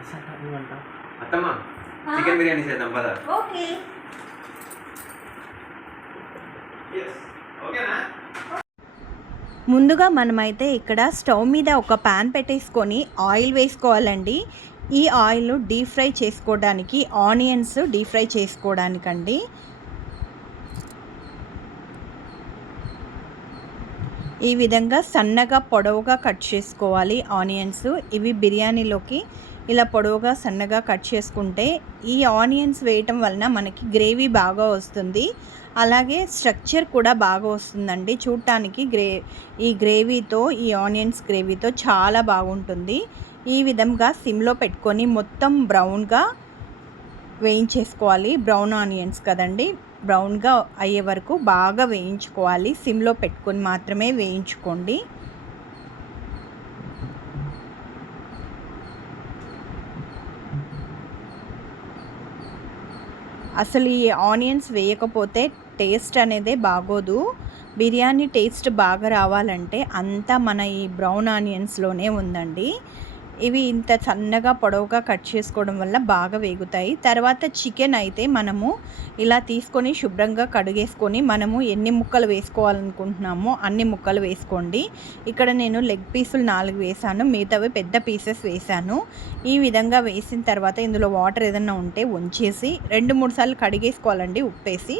అత్తమ్మ చికెన్ బిర్యానీ చేద్దాం పద. ఓకే. ముందుగా మనమైతే ఇక్కడ స్టవ్ మీద ఒక ప్యాన్ పెట్టేసుకొని ఆయిల్ వేసుకోవాలండి. ఈ ఆయిల్ డీప్ ఫ్రై చేసుకోవడానికి, ఆనియన్స్ డీప్ ఫ్రై చేసుకోవడానికండి. ఈ విధంగా సన్నగా పొడవుగా కట్ చేసుకోవాలి ఆనియన్స్. ఇవి బిర్యానీలోకి ఇలా పొడవుగా సన్నగా కట్ చేసుకుంటే ఈ ఆనియన్స్ వేయటం వలన మనకి గ్రేవీ బాగా వస్తుంది, అలాగే స్ట్రక్చర్ కూడా బాగా వస్తుందండి. చూడటానికి ఈ గ్రేవీతో, ఈ ఆనియన్స్ గ్రేవీతో చాలా బాగుంటుంది. ఈ విధంగా సిమ్లో పెట్టుకొని మొత్తం బ్రౌన్గా వేయించేసుకోవాలి. బ్రౌన్ ఆనియన్స్ కదండి, బ్రౌన్గా అయ్యే వరకు బాగా వేయించుకోవాలి. సిమ్లో పెట్టుకొని మాత్రమే వేయించుకోండి. అసలు ఈ ఆనియన్స్ వేయకపోతే టేస్ట్ అనేదే బాగోదు. బిర్యానీ టేస్ట్ బాగా రావాలంటే అంతా మన ఈ బ్రౌన్ ఆనియన్స్లోనే ఉందండి. ఇవి ఇంత సన్నగా పొడవుగా కట్ చేసుకోవడం వల్ల బాగా వేగుతాయి. తర్వాత చికెన్ అయితే మనము ఇలా తీసుకొని శుభ్రంగా కడిగేసుకొని మనము ఎన్ని ముక్కలు వేసుకోవాలనుకుంటున్నామో అన్ని ముక్కలు వేసుకోండి. ఇక్కడ నేను లెగ్ పీసులు 4 వేసాను, మిగతావి పెద్ద పీసెస్ వేసాను. ఈ విధంగా వేసిన తర్వాత ఇందులో వాటర్ ఏదైనా ఉంటే ఉంచేసి 2-3 సార్లు కడిగేసుకోవాలండి ఉప్పేసి.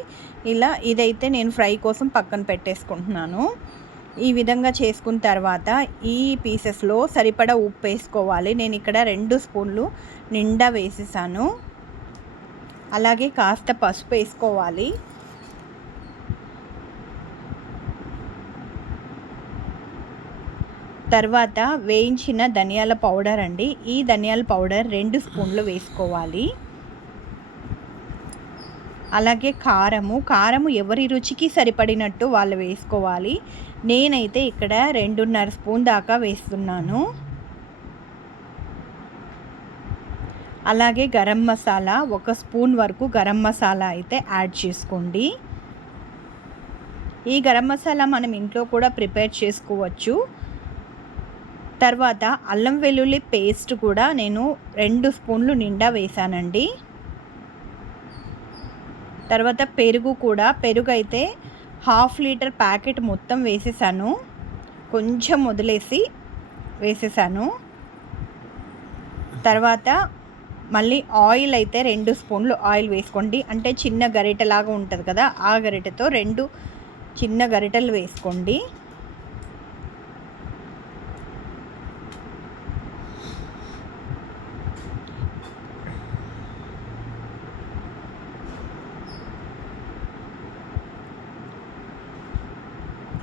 ఇలా ఇదైతే నేను ఫ్రై కోసం పక్కన పెట్టేసుకుంటున్నాను. ఈ విధంగా చేసుకున్న తర్వాత ఈ పీసెస్లో సరిపడా ఉప్పు వేసుకోవాలి. నేను ఇక్కడ 2 స్పూన్లు నిండా వేసేసాను. అలాగే కాస్త పసుపు వేసుకోవాలి. తర్వాత వేయించిన ధనియాల పౌడర్ అండి, ఈ ధనియాల పౌడర్ 2 స్పూన్లు వేసుకోవాలి. అలాగే కారము ఎవరి రుచికి సరిపడినట్టు వాళ్ళు వేసుకోవాలి. నేనైతే ఇక్కడ 2.5 స్పూన్ దాకా వేస్తున్నాను. అలాగే గరం మసాలా 1 స్పూన్ వరకు గరం మసాలా అయితే యాడ్ చేసుకోండి. ఈ గరం మసాలా మనం ఇంట్లో కూడా ప్రిపేర్ చేసుకోవచ్చు. తర్వాత అల్లం వెల్లుల్లి పేస్ట్ కూడా నేను 2 స్పూన్లు నిండా వేసానండి. తర్వాత పెరుగు అయితే 1/2 లీటర్ ప్యాకెట్ మొత్తం వేసేసాను, కొంచెం వదిలేసి వేసేసాను. తర్వాత మళ్ళీ ఆయిల్ అయితే 2 స్పూన్లు ఆయిల్ వేసుకోండి. అంటే చిన్న గరిటెలాగా ఉంటుంది కదా, ఆ గరిటెతో 2 చిన్న గరిటెలు వేసుకోండి.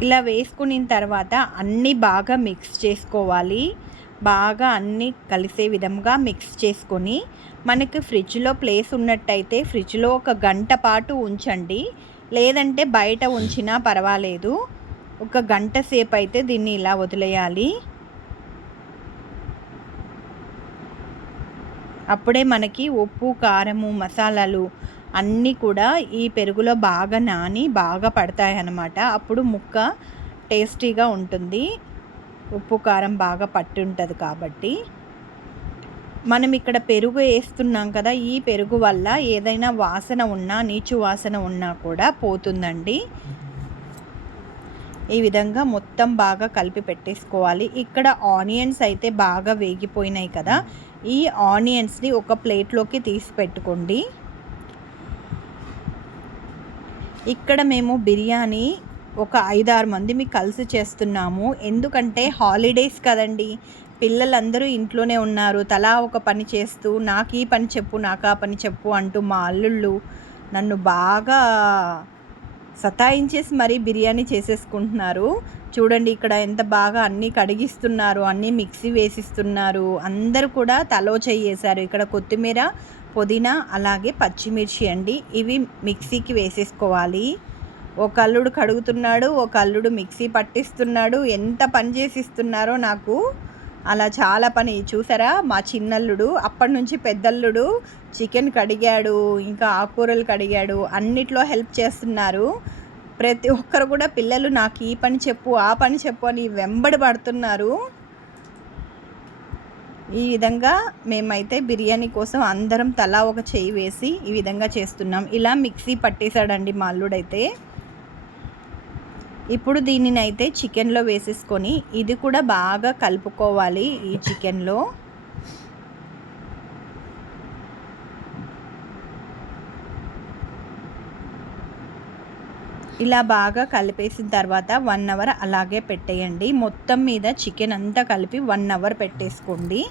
ఇలా వేసుకున్న తర్వాత అన్నీ బాగా మిక్స్ చేసుకోవాలి. బాగా అన్నీ కలిసే విధంగా మిక్స్ చేసుకొని మనకి ఫ్రిడ్జ్లో ప్లేస్ ఉన్నట్టయితే ఫ్రిడ్జ్లో 1 గంట పాటు ఉంచండి, లేదంటే బయట ఉంచినా పర్వాలేదు. 1 గంట సేపు అయితే దీన్ని ఇలా వదిలేయాలి. అప్పుడే మనకి ఉప్పు, కారము, మసాలాలు అన్నీ కూడా ఈ పెరుగులో బాగా నాని బాగా పడతాయి అన్నమాట. అప్పుడు ముక్క టేస్టీగా ఉంటుంది, ఉప్పు కారం బాగా పట్టి ఉంటుంది కాబట్టి. మనం ఇక్కడ పెరుగు వేస్తున్నాం కదా, ఈ పెరుగు వల్ల ఏదైనా వాసన ఉన్నా, నీచు వాసన ఉన్నా కూడా పోతుందండి. ఈ విధంగా మొత్తం బాగా కలిపి పెట్టేసుకోవాలి. ఇక్కడ ఆనియన్స్ అయితే బాగా వేగిపోయినాయి కదా, ఈ ఆనియన్స్ని ఒక ప్లేట్లోకి తీసి పెట్టుకోండి. ఇక్కడ మేము బిర్యానీ ఒక 5-6 మంది కలిసి చేస్తున్నాము. ఎందుకంటే హాలిడేస్ కదండి, పిల్లలందరూ ఇంట్లోనే ఉన్నారు. తలా ఒక పని చేస్తూ నాకు ఈ పని చెప్పు, నాకు ఆ పని చెప్పు అంటూ మా అల్లుళ్ళు నన్ను బాగా సతాయించేసి మరీ బిర్యానీ చేసేసుకుంటున్నారు. చూడండి ఇక్కడ ఎంత బాగా అన్నీ కడిగిస్తున్నారు, అన్నీ మిక్సీ వేసిస్తున్నారు. అందరూ కూడా తలో చేయేశారు. ఇక్కడ కొత్తిమీర, పుదీనా అలాగే పచ్చిమిర్చి అండి, ఇవి మిక్సీకి వేసేసుకోవాలి. ఒక అల్లుడు కడుగుతున్నాడు, ఒక అల్లుడు మిక్సీ పట్టిస్తున్నాడు. ఎంత పని చేసిస్తున్నారో నాకు. అలా చాలా పని. చూసారా మా చిన్నల్లుడు అప్పటి నుంచి పెద్దల్లుడు చికెన్ కడిగాడు, ఇంకా ఆకుకూరలు కడిగాడు, అన్నిట్లో హెల్ప్ చేస్తున్నారు. ప్రతి ఒక్కరు కూడా పిల్లలు నాకు ఈ పని చెప్పు, ఆ పని చెప్పు అని వెంబడి పడుతున్నారు. ఈ విధంగా మేమైతే బిర్యానీ కోసం అందరం తలా ఒక చెయ్యి వేసి ఈ విధంగా చేస్తున్నాం. ఇలా మిక్సీ పట్టేశాడండి మా అల్లుడైతే. ఇప్పుడు దీనిని అయితే చికెన్లో వేసేసుకొని ఇది కూడా బాగా కలుపుకోవాలి. ఈ చికెన్లో ఇలా బాగా కలిపేసిన తర్వాత 1 అవర్ అలాగే పెట్టేయండి. మొత్తం మీద చికెన్ అంతా కలిపి 1 అవర్ పెట్టేసుకోండి.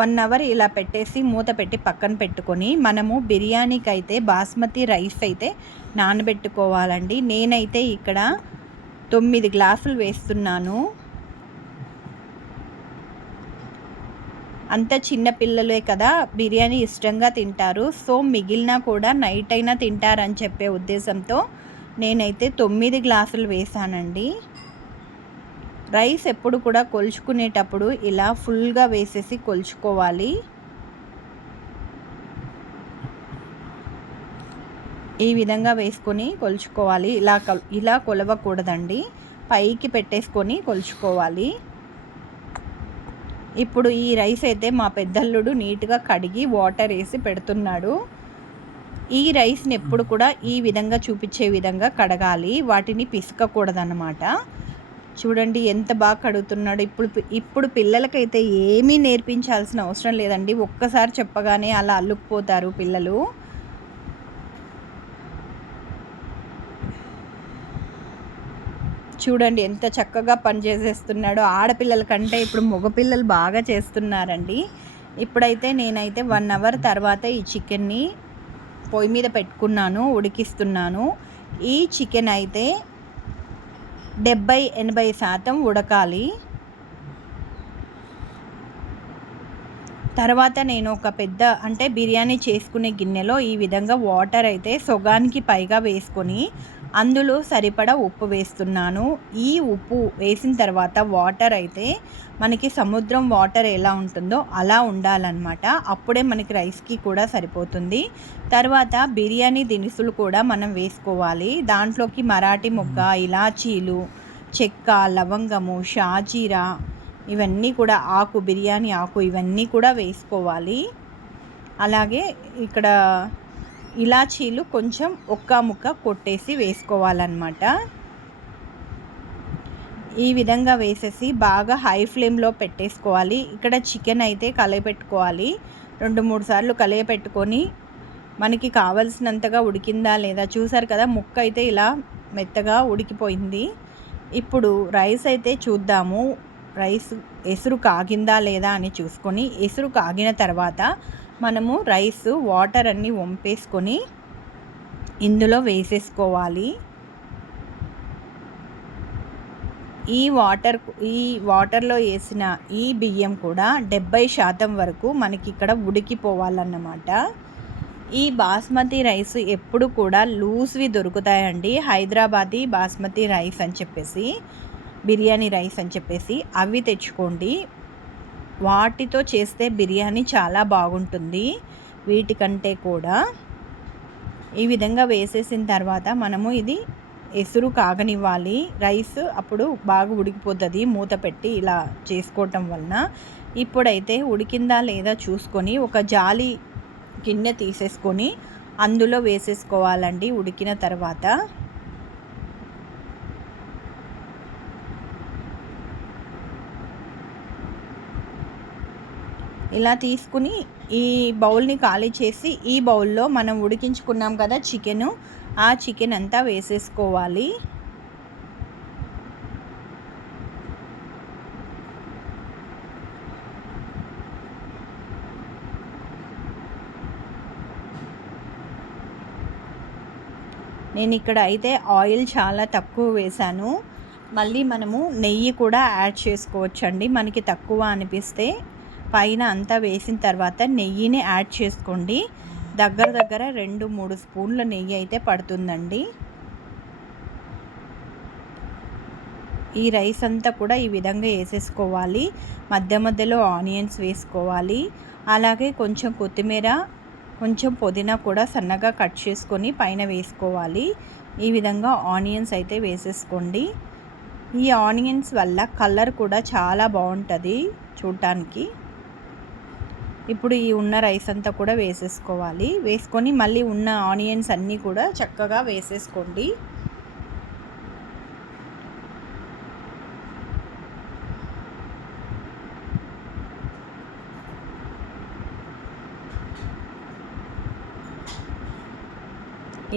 వన్ అవర్ ఇలా పెట్టేసి మూత పెట్టి పక్కన పెట్టుకొని మనము బిర్యానీకి అయితే బాస్మతి రైస్ అయితే నానబెట్టుకోవాలండి. నేనైతే ఇక్కడ 9 గ్లాసులు వేస్తున్నాను. అంత చిన్న పిల్లలే కదా బిర్యానీ ఇష్టంగా తింటారు. సో మిగిలిన కూడా నైట్ అయినా తింటారని చెప్పే ఉద్దేశంతో నేనైతే 9 గ్లాసులు వేసానండి. రైస్ ఎప్పుడు కూడా కొలుచుకునేటప్పుడు ఇలా ఫుల్గా వేసేసి కొలుచుకోవాలి. ఈ విధంగా వేసుకొని కొలుచుకోవాలి. ఇలా కొలవకూడదండి, పైకి పెట్టేసుకొని కొలుచుకోవాలి. ఇప్పుడు ఈ రైస్ అయితే మా పెద్దల్లుడు నీట్గా కడిగి వాటర్ వేసి పెడుతున్నాడు. ఈ రైస్ని ఎప్పుడు కూడా ఈ విధంగా చూపించే విధంగా కడగాలి, వాటిని పిసకకూడదన్నమాట. చూడండి ఎంత బాగా కడుగుతున్నాడు. ఇప్పుడు పిల్లలకైతే ఏమీ నేర్పించాల్సిన అవసరం లేదండి. ఒక్కసారి చెప్పగానే అలా అల్లుకుపోతారు పిల్లలు. చూడండి ఎంత చక్కగా పని చేసేస్తున్నాడో. ఆడపిల్లల కంటే ఇప్పుడు మగపిల్లలు బాగా చేస్తున్నారండి. ఇప్పుడైతే నేనైతే 1 అవర్ తర్వాత ఈ చికెన్ని పొయ్యి మీద పెట్టుకున్నాను, ఉడికిస్తున్నాను. ఈ చికెన్ అయితే 70-80% ఉడకాలి. తర్వాత నేను ఒక పెద్ద బిర్యానీ చేసుకునే గిన్నెలో ఈ విధంగా వాటర్ అయితే సగానికి పైగా వేసుకొని అందులో సరిపడా ఉప్పు వేస్తున్నాను. ఈ ఉప్పు వేసిన తర్వాత వాటర్ అయితే మనకి సముద్రం వాటర్ ఎలా ఉంటుందో అలా ఉండాలన్నమాట. అప్పుడే మనకి రైస్కి కూడా సరిపోతుంది. తర్వాత బిర్యానీ దినుసులు కూడా మనం వేసుకోవాలి. దాంట్లోకి మరాఠీ మొగ్గ, ఇలాచీలు, చెక్క, లవంగము, షాజీరా, ఇవన్నీ కూడా బిర్యానీ ఆకు ఇవన్నీ కూడా వేసుకోవాలి. అలాగే ఇక్కడ ఇలాచీలు కొంచెం ఒక్క ముక్క కొట్టేసి వేసుకోవాలన్నమాట. ఈ విధంగా వేసేసి బాగా హై ఫ్లేమ్లో పెట్టేసుకోవాలి. ఇక్కడ చికెన్ అయితే కలయపెట్టుకోవాలి. 2-3 సార్లు కలయపెట్టుకొని మనకి కావలసినంతగా ఉడికిందా లేదా చూసారు కదా, ముక్క అయితే ఇలా మెత్తగా ఉడికిపోయింది. ఇప్పుడు రైస్ అయితే చూద్దాము. రైస్ ఎసురు కాగిందా లేదా అని చూసుకొని ఎసురు కాగిన తర్వాత మనము రైస్ వాటర్ అన్నీ వంపేసుకొని ఇందులో వేసేసుకోవాలి. ఈ వాటర్లో వేసిన ఈ బియ్యం కూడా 70% వరకు మనకి ఇక్కడ ఉడికిపోవాలన్నమాట. ఈ బాస్మతి రైస్ ఎప్పుడు కూడా లూజ్వి దొరుకుతాయండి. హైదరాబాదీ బాస్మతి రైస్ అని చెప్పేసి, బిర్యానీ రైస్ అని చెప్పేసి అవి తెచ్చుకోండి. వాటితో చేస్తే బిర్యానీ చాలా బాగుంటుంది వీటికంటే కూడా. ఈ విధంగా వేసేసిన తర్వాత మనము ఇది ఎసురు కాగనివ్వాలి. రైస్ అప్పుడు బాగా ఉడికిపోతుంది మూత పెట్టి ఇలా చేసుకోవటం వలన. ఇప్పుడైతే ఉడికిందా లేదా చూసుకొని ఒక జాలి గిన్నె తీసేసుకొని అందులో వేసేసుకోవాలండి ఉడికిన తర్వాత. ఇలా తీసుకుని ఈ బౌల్ని ఖాళీ చేసి ఈ బౌల్లో మనం ఉడికించుకున్నాం కదా చికెను, ఆ చికెన్ అంతా వేసేసుకోవాలి. నేను ఇక్కడ అయితే ఆయిల్ చాలా తక్కువ వేశాను. మళ్ళీ మనము నెయ్యి కూడా యాడ్ చేసుకోవచ్చండి. మనకి తక్కువ అనిపిస్తే పైన అంతా వేసిన తర్వాత నెయ్యిని యాడ్ చేసుకోండి. దగ్గర 2-3 స్పూన్ల నెయ్యి అయితే పడుతుందండి. ఈ రైస్ అంతా కూడా ఈ విధంగా వేసేసుకోవాలి. మధ్య మధ్యలో ఆనియన్స్ వేసుకోవాలి. అలాగే కొంచెం కొత్తిమీర కొంచెం పుదీనా కూడా సన్నగా కట్ చేసుకొని పైన వేసుకోవాలి. ఈ విధంగా ఆనియన్స్ అయితే వేసేసుకోండి. ఈ ఆనియన్స్ వల్ల కలర్ కూడా చాలా బాగుంటుంది చూడటానికి. ఇప్పుడు ఈ ఉన్న రైస్ అంతా కూడా వేసేసుకోవాలి. వేసుకొని మళ్ళీ ఉన్న ఆనియన్స్ అన్నీ కూడా చక్కగా వేసేసుకోండి.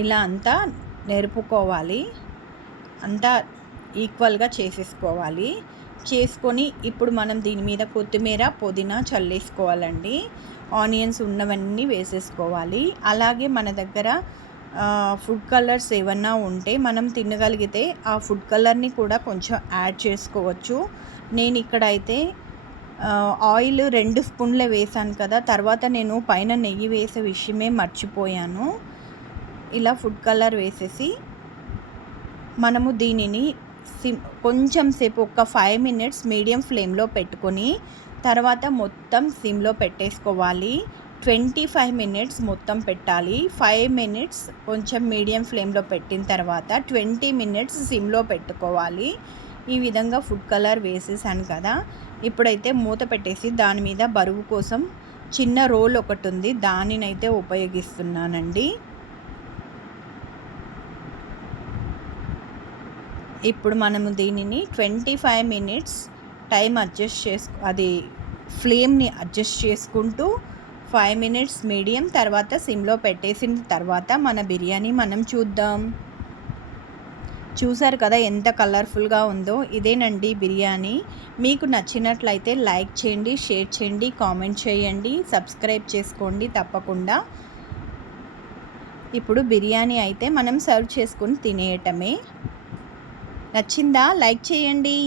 ఇలా అంతా నెరుపుకోవాలి, అంతా ఈక్వల్గా చేసేసుకోవాలి. చేసుకొని ఇప్పుడు మనం దీని మీద కొత్తిమీర పుదీనా చల్లేసుకోవాలండి. ఆనియన్స్ ఉన్నవన్నీ వేసేసుకోవాలి. అలాగే మన దగ్గర ఫుడ్ కలర్స్ ఏమన్నా ఉంటే మనం తినగలిగితే ఆ ఫుడ్ కలర్ని కూడా కొంచెం యాడ్ చేసుకోవచ్చు. నేను ఇక్కడైతే ఆయిల్ 2 స్పూన్లే వేసాను కదా, తర్వాత నేను పైన నెయ్యి వేసే విషయమే మర్చిపోయాను. ఇలా ఫుడ్ కలర్ వేసేసి మనము దీనిని కొంచెం సేపు ఒక 5 మినిట్స్ మీడియం ఫ్లేమ్లో పెట్టుకొని తర్వాత మొత్తం సిమ్లో పెట్టేసుకోవాలి. 25 మినిట్స్ మొత్తం పెట్టాలి. 5 మినిట్స్ కొంచెం మీడియం ఫ్లేమ్లో పెట్టిన తర్వాత 20 మినిట్స్ సిమ్లో పెట్టుకోవాలి. ఈ విధంగా ఫుడ్ కలర్ వేసేసాను కదా, ఇప్పుడైతే మూత పెట్టేసి దాని మీద బరువు కోసం చిన్న రోల్ ఒకటి ఉంది, దానినైతే ఉపయోగిస్తున్నానండి. ఇప్పుడు మనము దీనిని 25 మినిట్స్ టైం ఫ్లేమ్ని అడ్జస్ట్ చేసుకుంటూ 5 మినిట్స్ మీడియం తర్వాత సిమ్లో పెట్టేసిన తర్వాత మన బిర్యానీ మనం చూద్దాం. చూసారు కదా ఎంత కలర్ఫుల్గా ఉందో. ఇదేనండి బిర్యానీ. మీకు నచ్చినట్లయితే లైక్ చేయండి, షేర్ చేయండి, కామెంట్ చేయండి, సబ్స్క్రైబ్ చేసుకోండి తప్పకుండా. ఇప్పుడు బిర్యానీ అయితే మనం సర్వ్ చేసుకుని తినేయటమే. నచ్చిందా? లైక్ చేయండి.